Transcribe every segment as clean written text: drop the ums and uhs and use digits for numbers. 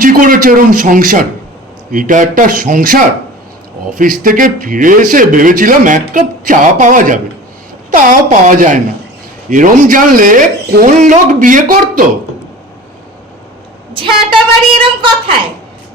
রুচি করেছে এরম সংসার? এটা একটা সংসার? অফিস থেকে ফিরে এসে ভেবেছিলাম এক কাপ চা পাওয়া যাবে, তাও পাওয়া যায় না। এরম জানলে কোন লোক বিয়ে করতো? ঝাঁটা বাড়ি এরম কথায়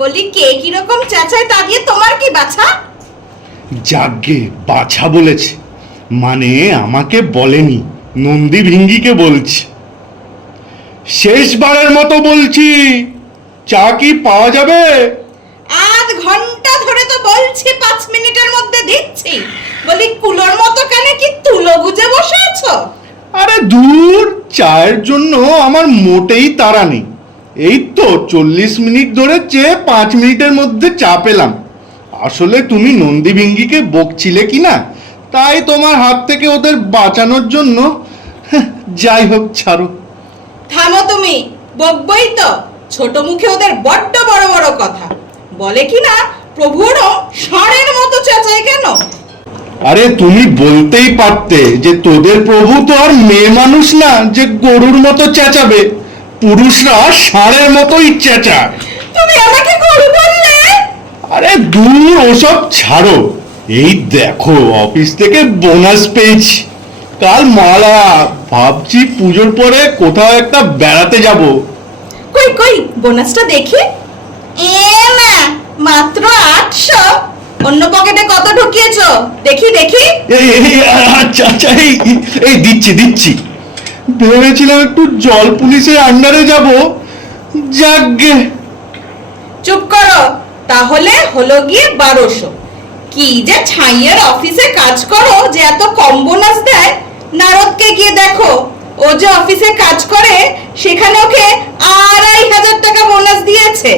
বলি, কে কিরকম চাচায় তা দিয়ে তোমার কি বাছা? যাগ্গে বাছা বলেছে, মানে আমাকে বলেনি, নন্দী ভিঙ্গিকে বলছি। শেষবারের মতো বলছি, চা কি পাওয়া যাবে? আধ ঘন্টা ধরে তো বলছি 5 মিনিটের মধ্যে দিচ্ছি। বলি কুলোর মতো কানে কি তুলো গুজে বসে আছো? আরে দূর, চায়ের জন্য আমার মোটেই তাড়া নেই। এই তো 40 মিনিট ধরে চেয়ে 5 মিনিটের মধ্যে চা পেলাম। আসলে তুমি নন্দী ভিঙ্গিকে বকছিলে কিনা, তাই তোমার হাত থেকে ওদের বাঁচানোর জন্য। যাই হোক, ছাড়ো। থামো তুমি, বকবই তো। ছোট মুখে ওদের বড্ড বড় বড় কথা বলে কিনা প্রভুরও ষাঁড়ের মতো চেঁচায় কেন? আরে তুমি বলতেই পারতে যে তোদের প্রভু তো আর মেয়ে মানুষ না যে গরুর মতো চেঁচাবে। পুরুষরা ষাঁড়ের মতোই চেঁচায়। তুমি আমাকে গরু বললে? আরে দূর, ওসব ছাড়ো। এই দেখো, অফিস থেকে বোনাস পেয়েছি। কাল মালা, ভাবছি পুজোর পরে কোথাও একটা বেড়াতে যাব। কই কই বোনাসটা দেখি। এ মা, মাত্র 800। অন্য পকেটে কত ঢুকিয়েছো দেখি দেখি। আচ্ছা আচ্ছা, এই দিচ্ছি। ভেবেছিলাম একটু জল পুলিশের আন্ডারে যাব। যাগ্গে। চুপ করো, তাহলে হলো গিয়ে 1200। কি যে ছাইয়ের অফিসে কাজ করো যে এত কম বোনাস দেয়। নারদকে গিয়ে দেখো, ও যে অফিসে কাজ করে সেখানে ওকে 2500 টাকা বোনাস দিয়েছে।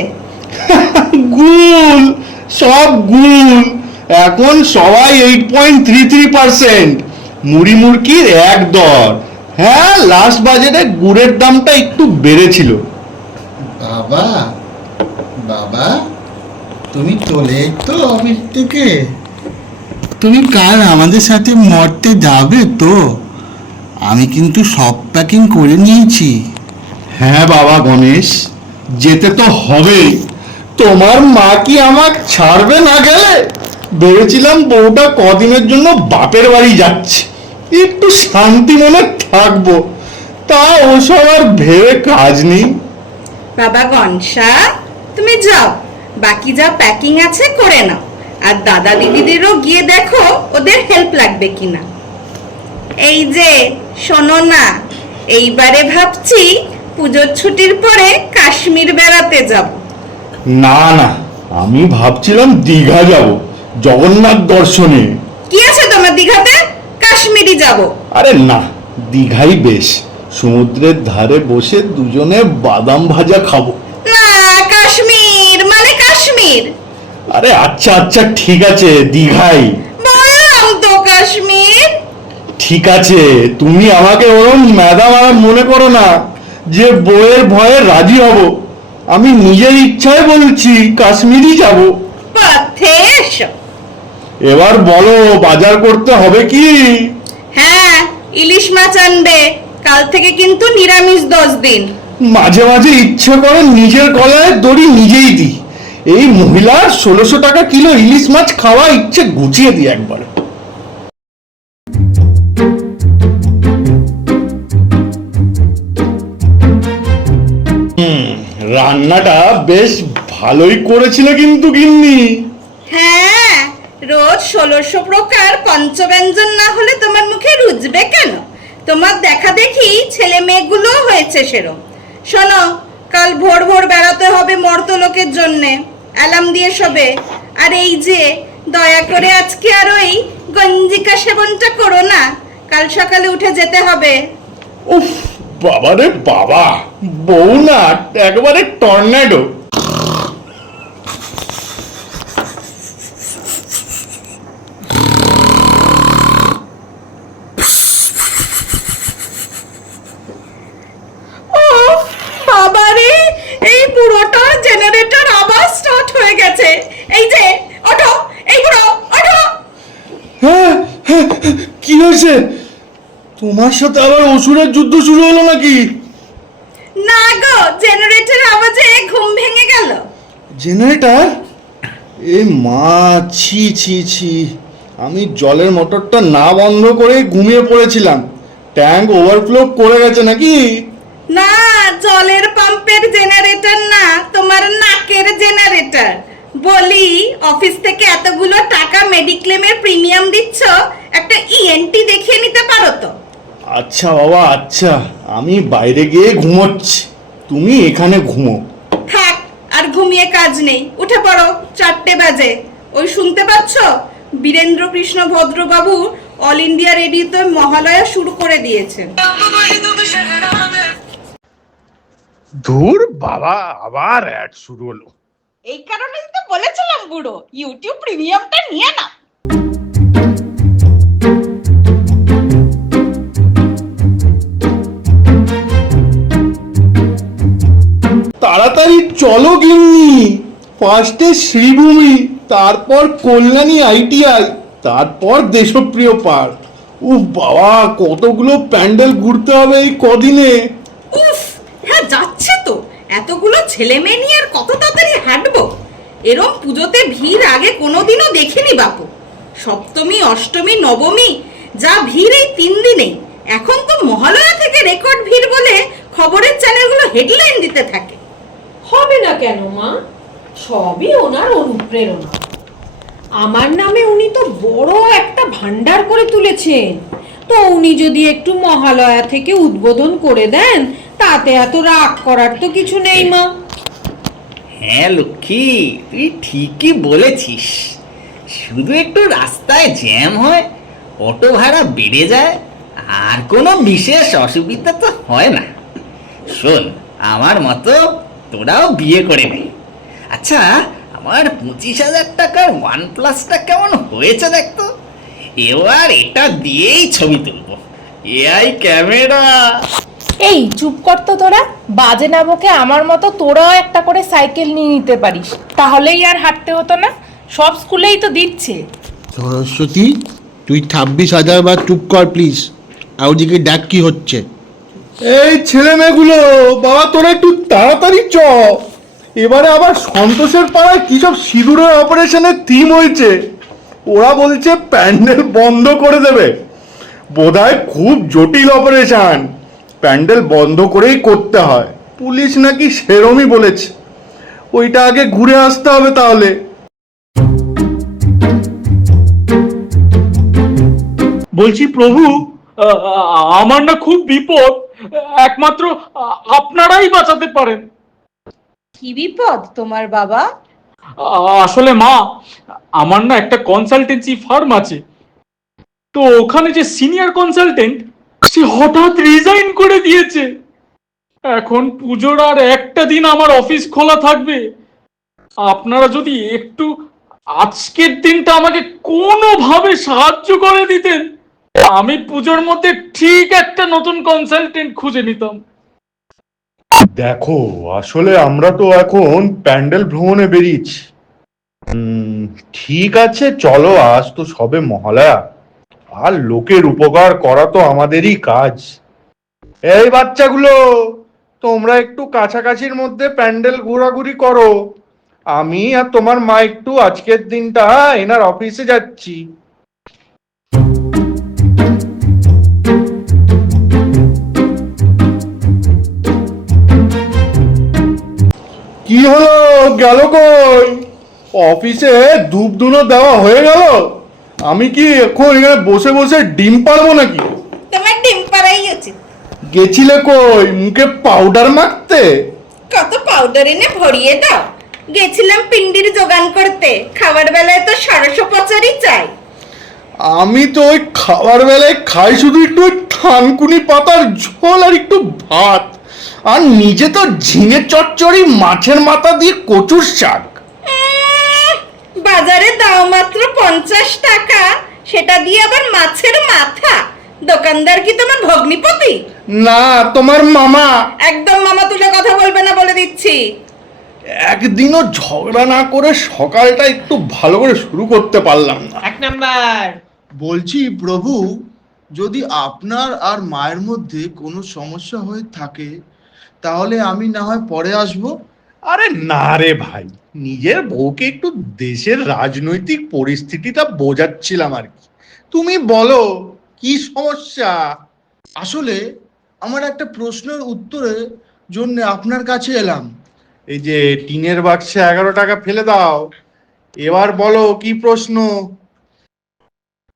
গুল, সব গুল। এখন সবাই 8.33%। মুড়ি মুড়কির এক দর। হ্যাঁ, লাস্ট বাজেটে গুড়ের দামটা একটু বেড়েছিল। বাবা, বাবা, তুমি চলে তো অফিস থেকে? তুমি কাল আমাদের সাথে মরতে যাবে তো? আমি কিন্তু সব প্যাকিং করে নিয়েছি। হ্যাঁ বাবা গণেশ, যেতে তো হবেই। তোমার মা কি আমাকে ছাড়বে না গেলে? ভেবেছিলাম বউটা কদিনের জন্য বাপের বাড়ি যাচ্ছে, একটু শান্তি মনে থাকবো। তা ওসব আর ভেবে কাজ নেই। বাবা গনসা, তুমি যাও, বাকি যা প্যাকিং আছে করে নাও। আর দাদা দিদিদেরও গিয়ে দেখো ওদের হেল্প লাগবে কিনা। এই যে শোনো না, এইবারে ভাবছি পুজোর ছুটির পরে কাশ্মীর বেড়াতে যাব। না না, আমি ভাবছিলাম দীঘা যাব, জগন্নাথ দর্শনে। কি আছে তোমার দীঘাতে? কাশ্মীরই যাব। আরে না, দীঘাই বেশ। সমুদ্রের ধারে বসে দুজনে বাদাম ভাজা খাবো। না, কাশ্মীর মানে কাশ্মীর। আরে আচ্ছা আচ্ছা, ঠিক আছে, দীঘাই। বললাম তো কাশ্মীর। ঠিক আছে, তুমি আমাকে ওরম ম্যাডাম আর মনে করো না যে বইয়ের ভয়ে রাজি হব। আমি নিজের ইচ্ছায় বলছি কাশ্মীরই যাব। পথে এসো। এবার বলো, বাজার করতে হবে কি? হ্যাঁ, ইলিশ মাছ আনবে। কাল থেকে কিন্তু নিরামিষ 10 দিন। মাঝে মাঝে ইচ্ছে করে নিজের গলায় দড়ি নিজেই দিই। এই মহিলার 1600 টাকা কিলো ইলিশ মাছ খাওয়া ইচ্ছে গুছিয়ে দিই একবার। রান্নাটা বেশ ভালোই করেছিল কিন্তু গিন্নি। হ্যাঁ, রোজ 1600 প্রকার পঞ্চব্যঞ্জন না হলে তোমার মুখে রুজবে কেন? তোমার দেখা দেখি ছেলে মেয়েগুলো হয়েছে সেরম। শোনো, কাল ভোর ভোর বেড়াতে হবে মর্তলোকের জন্যে। অ্যালার্ম দিয়ে শোবে। আর এই যে দয়া করে আজকে আর ওই গঞ্জিকা সেবনটা করো না, কাল সকালে উঠে যেতে হবে। উফ, বাবারে বাবা, বউ না একবারে টর্নেডো। বাবারে, এই বুড়োটার জেনারেটর আবার স্টার্ট হয়ে গেছে। এই যে ওঠো, এই বুড়ো ওঠো। হ্যাঁ, কি হয়েছে? তোমার সাথে আবার অসুরের যুদ্ধ শুরু হলো নাকি? না গো, জেনারেটর আওয়াজে ঘুম ভেঙে গেল। জেনারেটর? এ মা, ছি ছি ছি, আমি জলের মোটরটা না বন্ধ করে ঘুমিয়ে পড়েছিলাম। ট্যাঙ্ক ওভারফ্লো করে গেছে নাকি? না, জলের পাম্পের জেনারেটর না, তোমার নাকের জেনারেটর। বলি, অফিস থেকে এতগুলো টাকা মেডিক্লেমের প্রিমিয়াম দিচ্ছ, একটা ইএনটি দেখিয়ে নিতে পারো তো। আচ্ছা বাবা, আচ্ছা, আমি বাইরে গিয়ে ঘুমোচ্ছি, তুমি এখানে ঘুমো। থাক, আর ঘুমিয়ে কাজ নেই, উঠে পড়ো, 4টে বাজে। ওই শুনতে পাচ্ছ, বীরেন্দ্র কৃষ্ণ ভদ্রবাবু অল ইন্ডিয়া রেডিওতে মহালয়া শুরু করে দিয়েছেন। ধুর বাবা, আবার অ্যাড শুরু হলো। এই কারণেই তো বলেছিলাম বুড়ো, ইউটিউব প্রিমিয়ামটা নিয়ে নাও। তাড়াতাড়ি চলো গিন্নি, ফার্স্টে শ্রীভূমি, তারপর কল্যাণী আইটিআই, তারপর দেশপ্রিয় পার্ক। উফ বাবা, কতগুলো প্যান্ডেল ঘুরতে হবে এই কদিনে। উফ, হ্যাঁ যাচ্ছে তো, এতগুলো ছেলে মেয়ে নিয়ে আর কত তাড়াতাড়ি হাঁটবো? এরম পুজোতে ভিড় আগে কোনোদিনও দেখিনি বাপু। সপ্তমী, অষ্টমী, নবমী যা ভিড় এই 3 দিনেই। এখন তো মহালয়া থেকে রেকর্ড ভিড় বলে খবরের চ্যানেলগুলো হেডলাইন দিতে থাকে। হবে না কেন মা? সবই ওনার অনুপ্রেরণা। আমার নামে উনি তো বড় একটা ভান্ডার করে তুলেছেন, তো উনি যদি একটু মহালয়া থেকে উদ্বোধন করে দেন, তাতে এত রাগ করার তো কিছু নেই মা। হ্যাঁ লক্ষ্মী, তুই ঠিকই বলেছিস। শুধু একটু রাস্তায় জ্যাম হয়, অটো ভাড়া বেড়ে যায়, আর কোনো বিশেষ অসুবিধা তো হয় না। শোন, আমার মতো তোরাও বিয়ে করে নে। আচ্ছা, আমার 25,000 টাকার OnePlus-টা কেমন হয়েছে দেখতো। এবার এটা দিয়েই ছবি তুলবো, এআই ক্যামেরা। এই চুপ কর তো তোরা, বাজে না বকে আমার মতো তোরাও একটা করে সাইকেল নিয়ে নিতে পারিস, তাহলেই আর হাঁটতে হতো না। সব স্কুলেই তো দিচ্ছে। সরস্বতী, তুই 26,000 বার চুপ কর প্লিজ। আর ওদিকে দেখ কি হচ্ছে। এই ছেলে মেয়েগুলো, বাবা তোরা একটু তাড়াতাড়ি চ। এবারে আবার সন্তোষের পাড়ায় কি সব সিঁদুরের অপারেশনের থিম হয়েছে। ওরা বলছে প্যান্ডেল বন্ধ করে দেবে। বোধহয় খুব জটিল অপারেশন, প্যান্ডেল বন্ধ করেই করতে হয়। পুলিশ নাকি সেরমই বলেছে। ওইটা আগে ঘুরে আসতে হবে তাহলে। বলছি প্রভু, আমার না খুব বিপদ, একমাত্র আপনারাই বাঁচাতে পারেন। কি বিপদ তোমার বাবা? আসলে মা, আমার না একটা কনসালটেন্সি ফার্ম আছে, তো ওখানে যে সিনিয়র কনসালটেন্ট, সে হঠাৎ রিজাইন করে দিয়েছে। এখন পুজোর আর একটা দিন আমার অফিস খোলা থাকবে। আপনারা যদি একটু আজকের দিনটা আমাকে কোনোভাবে সাহায্য করে দিতেন, আমি পুজোর মধ্যে ঠিক একটা নতুন কনসালটেন্ট খুঁজে নিতাম। দেখো, আসলে আমরা তো এখন প্যান্ডেল ভ্রমণে বেরিয়েছি। ঠিক আছে, চলো, আজ তো সবে মহালয়া, আর লোকের উপকার করা তো আমাদেরই কাজ। এই বাচ্চাগুলো, তোমরা একটু কাছাকাছির মধ্যে প্যান্ডেল ঘোরাঘুরি করো। আমি আর তোমার মা একটু আজকের দিনটা এনার অফিসে যাচ্ছি। কি হলো, গেল কই? অফিসে ধূপ ধুনো দেওয়া হয়ে গেল? আমি কি এখন এখানে বসে বসে ডিম পারবো নাকি? তোমার ডিম পাড়াই উচিত। গেছিলে কই মুখে পাউডার মাখতে? কত পাউডার এনে ভরিয়ে দাও। গেছিলাম পিন্ডির জোগান করতে, খাবার বেলায় তো সরসপচরই চাই। আমি তো ওই খাবার বেলায় খাই শুধু একটু ওই থানকুনি পাতার ঝোল আর একটু ভাত, আর নিজে তো ঝিঙে চচ্চড়ি, মাছের মাথা দিয়ে কচুর শাক। বাজারে দাও মাত্র 50 টাকা, সেটা দিয়ে আবার মাছের মাথা। দোকানদার কি তোমার ভগ্নিপতি? না, তোমার মামা। একদম মামা তুলে কথা বলবে না বলে দিচ্ছি। একদিনও ঝগড়া না করে সকালটা একটু ভালো করে শুরু করতে পারলাম না। 1 নাম্বার। বলছি প্রভু, যদি আপনার আর মায়ের মধ্যে কোনো সমস্যা হয়ে থাকে, তাহলে আমি না হয় পরে আসবো, আরে না রে ভাই, নিজের বউকে একটু দেশের রাজনৈতিক পরিস্থিতিটা বোঝাচ্ছিলাম আর কি। তুমি বলো কি সমস্যা? আসলে আমার একটা প্রশ্নের উত্তরের জন্য আপনার কাছে এলাম। এই যে টিনের বাক্সে 11 টাকা ফেলে দাও, এবার বলো কি প্রশ্ন?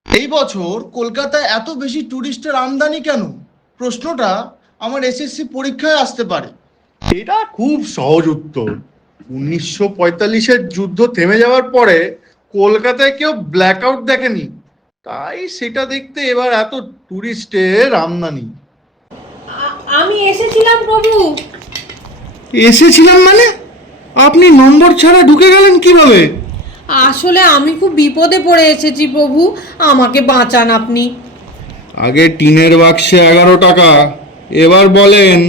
এই বছর কলকাতায় এত বেশি টুরিস্টের আমদানি কেন? প্রশ্নটা আমার এসএসসি পরীক্ষায় আসতে পারে। এটা খুব সহজ উত্তর। 1945-এর যুদ্ধ থেমে যাওয়ার পরে কলকাতায় কেউ ব্ল্যাক আউট দেখেনি, তাই সেটা দেখতে এবার এত টুরিস্টের আমদানি। আমি এসেছিলাম প্রভু। এসেছিলাম মানে? আপনি নম্বর ছাড়া ঢুকে গেলেন কিভাবে? আসলে আমি খুব বিপদে পড়ে এসেছি প্রভু, আমাকে বাঁচান আপনি। আগে টিনের বাক্সে 11 টাকা, এবার বলেন।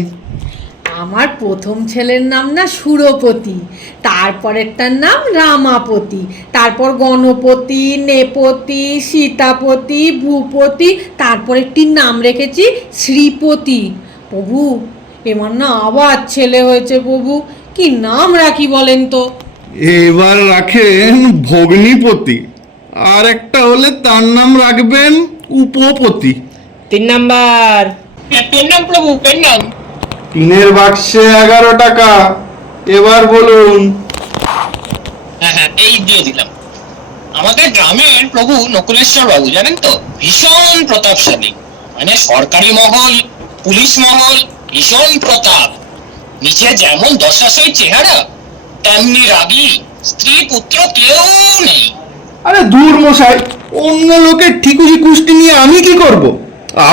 আমার প্রথম ছেলের নাম না সুরপতি, তারপরেরটার নাম রামাপতি, তারপর গণপতি, নেপতি, সীতাপতি, ভূপতি, তারপরেরটির নাম রেখেছি শ্রীপতি। প্রভু এবার না আবার ছেলে হয়েছে প্রভু, কি নাম রাখি বলেন তো? এবার রাখেন ভগ্নিপতি, আর একটা হলে তার নাম রাখবেন উপপতি। 3 নাম্বার। পেন নাম প্রভু, পেন নাম। টিনের বাক্সে 11 টাকা, এবার বলুন। হ্যাঁ হ্যাঁ, এই দিয়ে দিলাম। আমাদের গ্রামের প্রভু নকুলেশ্বর বাবু জানেন তো, ভীষণ প্রতাপশালী, মানে সরকারি মহল, পুলিশ মহল, ভীষণ প্রতাপ। নিচে যেমন দশা সেই চেহারা, তেমনি রাগী, স্ত্রী পুত্র কেউ নেই। আরে দূর মশাই, অন্য লোকের ঠিকুজি কুষ্টি নিয়ে আমি কি করব?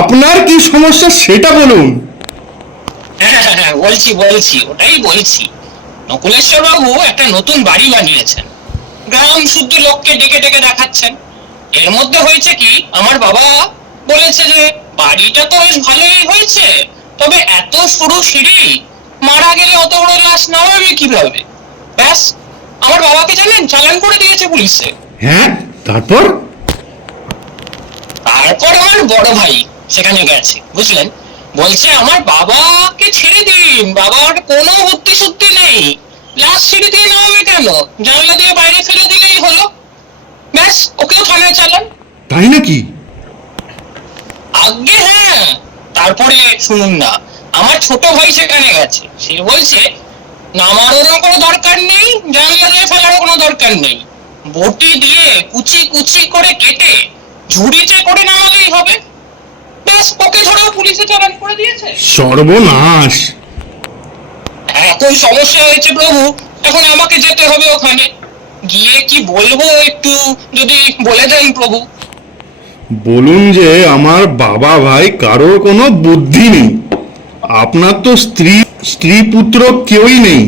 আপনার কি সমস্যা সেটা বলুন। হ্যাঁ হ্যাঁ হ্যাঁ, বলছি বলছি, ওটাই বলছি। নকুলেশ্বর বাবু একটা নতুন বাড়ি বানিয়েছেন, গ্রাম শুদ্ধ লোককে ডেকে ডেকে দেখাচ্ছেন। এর মধ্যে হয়েছে কি, আমার বাবা বলেছে যে বাড়িটা তো বেশ ভালোই হয়েছে, তবে এত সরু সিঁড়ি, মারা গেলে অত বড় লাশ নামাবে কিভাবে? ব্যাস, আমার বাবাকে জানেন চালান করে দিয়েছে পুলিশে। হ্যাঁ, তারপর? তারপর আমার বড় ভাই সেখানে গেছে, বুঝলেন, বলছে আমার বাবাকে ছেড়ে দিন, বাবার কোনো বুদ্ধি শুদ্ধি নেই, লাশ সিঁড়ি দিয়ে নামাবে কেন, জানলা দিয়ে বাইরে ফেলে দিলেই হলো। ব্যাস, ওকেও থানায় চালান। তাই নাকি? আগে হ্যাঁ, তারপরে শুনুন না, আমার ছোট ভাই সেখানে গেছে, সে বলছে নামানোরও কোনো দরকার নেই, জানলা দিয়ে ফেলারও কোনো দরকার নেই, বটি দিয়ে কুচি কুচি করে কেটে ঝুড়িতে করে নামালেই হবে। ব্যাস, ওকে ধরেও পুলিশে চালান করে দিয়েছে। সর্বনাশ! এখন সমস্যা হয়েছে প্রভু, এখন আমাকে যেতে হবে ওখানে। গিয়ে কি বলবো একটু যদি বলে দেন প্রভু। বলুন যে আমার বাবা ভাই কারোর কোনো বুদ্ধি নেই, আপনার তো স্ত্রী পুত্র কেউই নেই,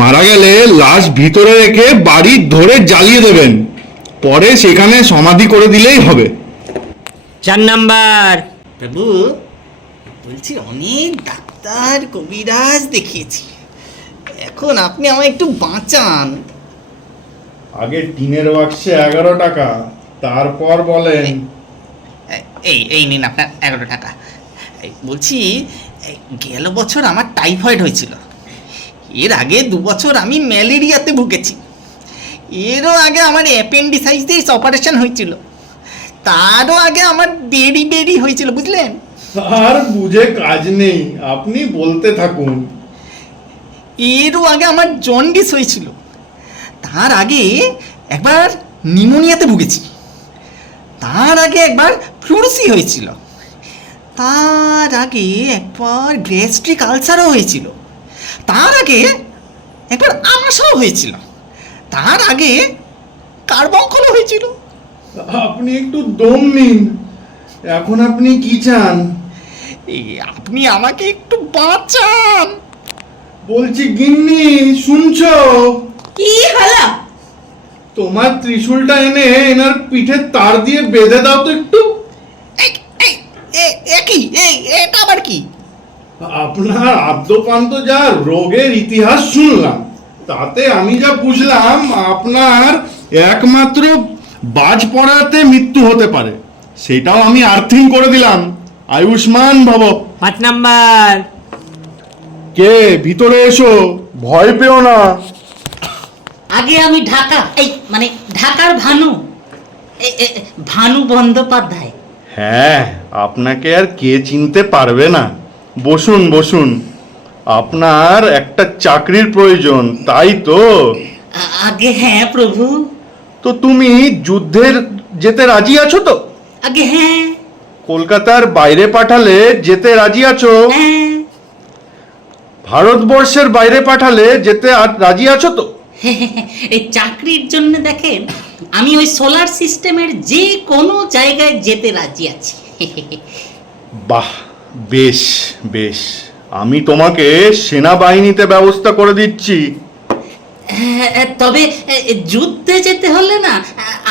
মারা গেলে লাশ ভিতরে রেখে বাড়ি ধরে জ্বালিয়ে দেবেন, পরে সেখানে সমাধি করে দিলেই হবে। 4 নাম্বার। প্রভু বলছি, অনেক ডাক্তার কবিরাজ দেখিয়েছি, এখন আপনি আমায় একটু বাঁচান। আগে টিনের বাক্সে 11 টাকা, তারপর বলেন। এই এই নিন আপনার 11 টাকা। বলছি, গেল বছর আমার টাইফয়েড হয়েছিল, এর আগে 2 বছর আমি ম্যালেরিয়াতে ভুগেছি, এরও আগে আমার অ্যাপেন্ডিসাইটিস অপারেশন হয়েছিল, তারও আগে আমার বেরি হয়েছিল, বুঝলেন। আর বুঝে কাজ নেই, আপনি বলতে থাকুন। এরও আগে আমার জন্ডিস হয়েছিল, তার আগে একবার নিউমোনিয়াতে ভুগেছি, তার আগে একবার ফ্লুরোসি হয়েছিল, তার আগে একবার গ্যাস্ট্রিক আলসারও হয়েছিল, তার আগে একবার আমাশাও হয়েছিল, তার আগে কার্বঙ্কলও হয়েছিল। আপনি একটু দম নিন, এখন আপনি কি চান? আপনি আমাকে একটু বাঁচান। বলছি গিন্নি, শুনছো? কি হলো? তোমার ত্রিশূলটা এনে এনার পিঠে তার দিয়ে বেঁধে দাও তো একটু। এটা আবার কি? আপনার আদ্যপান্ত যা রোগের ইতিহাস শুনলাম, তাতে আমি যা বুঝলাম আপনার একমাত্র বাজ পড়াতে মৃত্যু হতে পারে, সেটাও আমি আর্থিং করে দিলাম। আয়ুষ্মান ভব। 5 নাম্বার। কে? ভিতরে এসো, ভয় পেও না। আগে আমি ঢাকা মানে ঢাকার ভানু ভানু বন্দ্যোপাধ্যায়। হ্যাঁ, আপনাকে আর কে চিনতে পারবে না। বসুন বসুন, আপনার একটা চাকরির প্রয়োজন, তাই তো? আগে হ্যাঁ প্রভু। তো তুমি যুদ্ধের যেতে রাজি আছো তো? আগে হ্যাঁ। কলকাতার বাইরে পাঠালে যেতে রাজি আছো? হ্যাঁ। ভারতবর্ষের বাইরে পাঠালে যেতে রাজি আছো তো? এই চাকরির জন্য দেখেন আমি ওই সোলার সিস্টেমের যে কোনো জায়গায় যেতে রাজি আছি। বাহ, বেশ বেশ, আমি তোমাকে সেনাবাহিনীতে ব্যবস্থা করে দিচ্ছি। তবে যুদ্ধে যেতে হলে না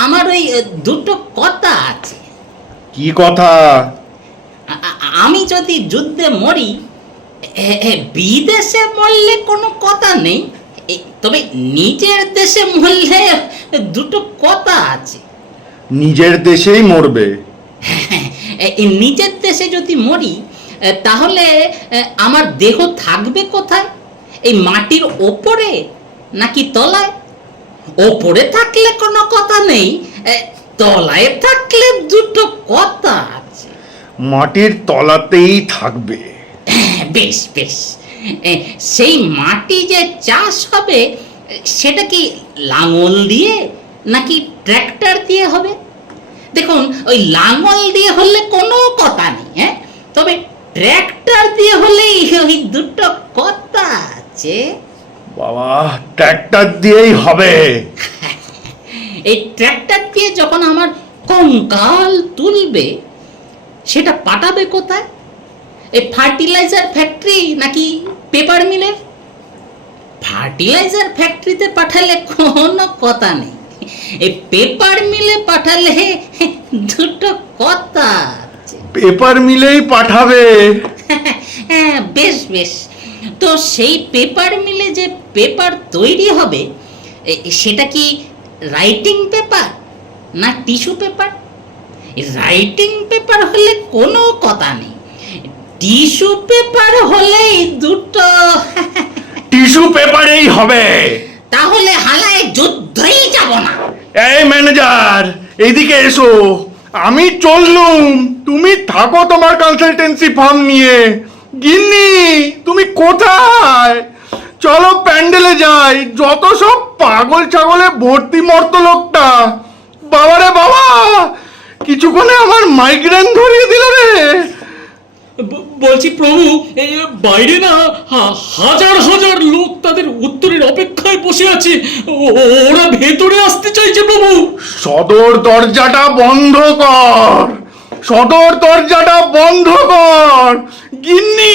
আমার ওই দুটো কথা আছে। কি কথা? আমি যদি যুদ্ধে মরি, বিদেশে মরলে কোনো কথা নেই, তবে নিজের দেশে মরলে দুটো কথা আছে। নিজের দেশেই মরবে? নিজের দেশে যদি মরি তাহলে আমার দেহ থাকবে কোথায়? এই মাটির ওপরে নাকি তলায়? ওপরে থাকলে কোনো কথা নেই, তলায় থাকলে দুটো কথা আছে। মাটির তলাতেই থাকবে। বেশ বেশ, সেই মাটি যে চাষ হবে সেটা কি লাঙল দিয়ে নাকি ট্র্যাক্টর দিয়ে হবে? দেখুন, ওই লাঙল দিয়ে হলে কোনো কথা নেই, হ্যাঁ, তবে ট্র্যাক্টর দিয়ে হলেই ওই দুটো কথা আছে। বাবা, ট্র্যাক্টর দিয়েই হবে। এই ট্র্যাক্টর দিয়ে যখন আমার কঙ্কাল তুলবে সেটা পাঠাবে কোথায়? এই ফার্টিলাইজার ফ্যাক্টরি নাকি পেপার মিলের? ফার্টিলাইজার ফ্যাক্টরিতে পাঠালে কোনো কথা নেই, এই পেপার মিলে পাঠালে দুটো কথা আছে। পেপার মিলেই পাঠাবে? হ্যাঁ, বেশ বেশ। তো সেই পেপার মিলে যে পেপার তৈরি হবে সেটা কি রাইটিং পেপার না টিস্যু পেপার? রাইটিং পেপার হলে কোনো কথা নেই, টিস্যু পেপার হলে দুটো টিস্যু পেপারেই হবে। তাহলে হালায় যুদ্ধই যাব না। এই ম্যানেজার, এইদিকে এসো, আমি চললুম, তুমি থাকো তোমার কনসালটেন্সি ফার্ম নিয়ে। গিন্নি, তুমি কোথায়? চলো প্যান্ডেলে যাই, যত সব পাগল ছাগলে ভর্তি মর্ত লোকটা। বাবারে বাবা, কিছুক্ষণে আমার মাইগ্রেন ধরিয়ে দিল রে। বলছি প্রভু, বাইরে না হাজার হাজার লোক তাদের উত্তরের অপেক্ষায় বসে আছে, ওরা ভেতরে আসতে চাইছে প্রভু। সদর দরজাটা বন্ধ কর, সদর দরজাটা বন্ধ কর। গিন্নি,